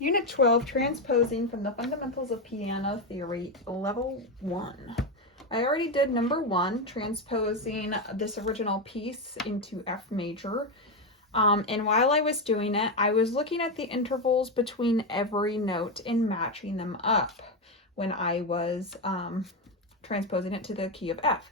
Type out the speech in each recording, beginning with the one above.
Unit 12, Transposing from the Fundamentals of Piano Theory, Level 1. I already did number 1, transposing this original piece into F major. And while I was doing it, I was looking at the intervals between every note and matching them up when I was transposing it to the key of F.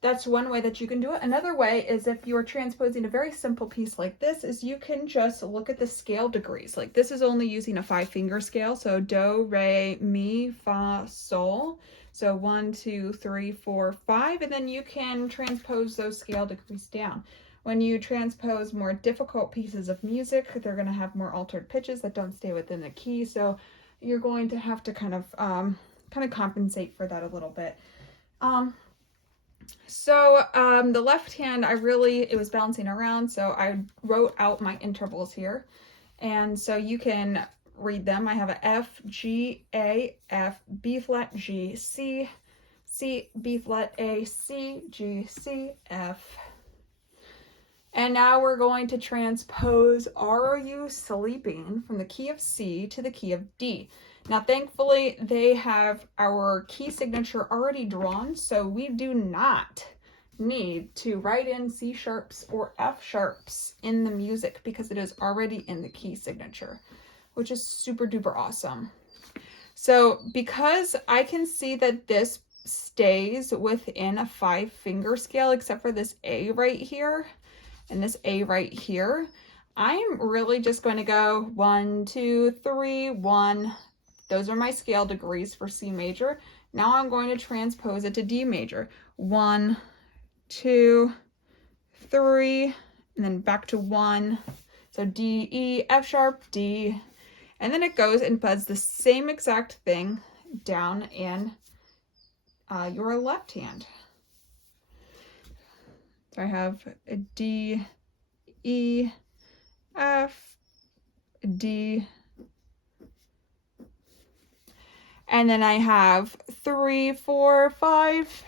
That's one way that you can do it. Another way is if you're transposing a very simple piece like this, is you can just look at the scale degrees. Like this is only using a 5-finger scale. So do, re, mi, fa, sol. So 1, 2, 3, 4, 5. And then you can transpose those scale degrees down. When you transpose more difficult pieces of music, they're going to have more altered pitches that don't stay within the key. So you're going to have to kind of compensate for that a little bit. The left hand, it was bouncing around, so I wrote out my intervals here. And so you can read them. I have a F, G, A, F, B flat, G, C, C, B flat, A, C, G, C, F. And now we're going to transpose Are You Sleeping from the key of C to the key of D. Now, thankfully, they have our key signature already drawn, so we do not need to write in C sharps or F sharps in the music because it is already in the key signature, which is super duper awesome. So because I can see that this stays within a 5-finger scale, except for this A right here and this A right here, I'm really just going to go 1, 2, 3, 1. Those are my scale degrees for C major. Now I'm going to transpose it to D major. 1, 2, 3, and then back to 1. So D, E, F sharp, D. And then it goes and does the same exact thing down in your left hand. So I have a D, E, F, D, and then I have 3, 4, 5,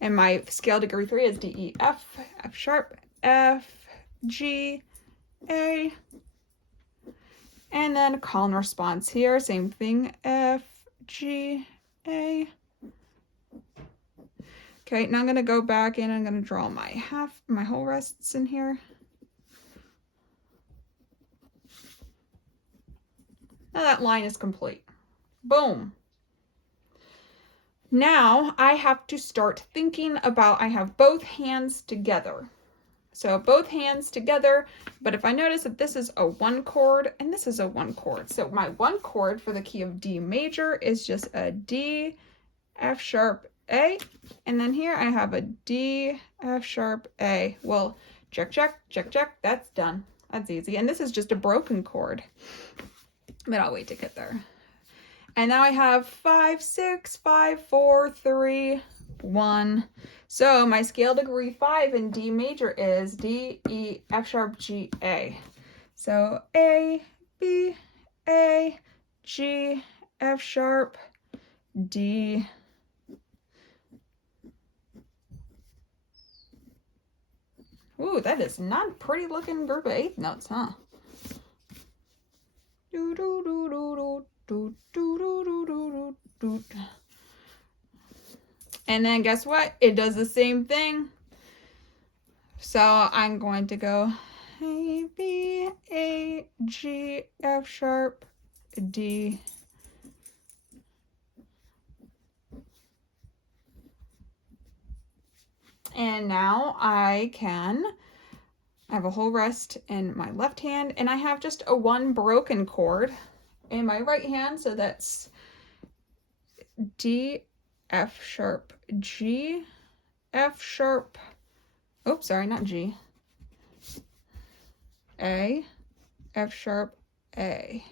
and my scale degree 3 is D, E, F, F sharp, F, G, A, and then call and response here, same thing, F, G, A. Okay, now I'm going to go back in, I'm going to draw my whole rests in here. Now that line is complete. Boom. Now I have to start thinking about, I have both hands together. So both hands together, but if I notice that this is a 1 chord and this is a 1 chord. So my 1 chord for the key of D major is just a D, F sharp, A. And then here I have a D, F sharp, A. Well, check, check, check, check. That's done. That's easy. And this is just a broken chord. But I'll wait to get there. And now I have 5, 6, 5, 4, 3, 1. So my scale degree 5 in D major is D, E, F sharp, G, A. So A, B, A, G, F sharp, D. Ooh, that is not a pretty looking group of 8th notes, huh? Do, do, do, do, do, do, do, do, do, do, do. And then guess what? It does the same thing. So I'm going to go A, B, A, G, F sharp, D. And now I have a whole rest in my left hand, and I have just a 1 broken chord in my right hand. So that's D, F sharp, G, F sharp, oops, sorry, not G, A, F sharp, A.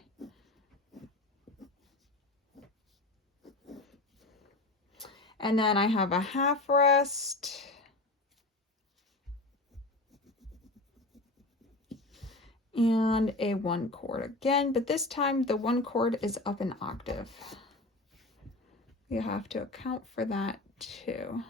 And then I have a half rest. And a 1 chord again, but this time the 1 chord is up an octave. You have to account for that too.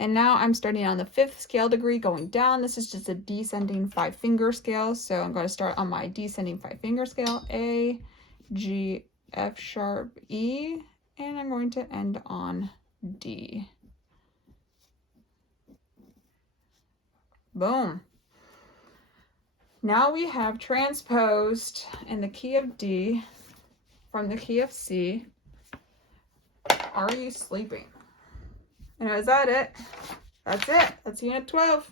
And now I'm starting on the 5th scale degree going down. This is just a descending 5-finger scale. So I'm going to start on my descending 5-finger scale. A, G, F sharp, E, and I'm going to end on D. Boom. Now we have transposed in the key of D from the key of C. Are you sleeping? And is that it? That's it. That's Unit 12.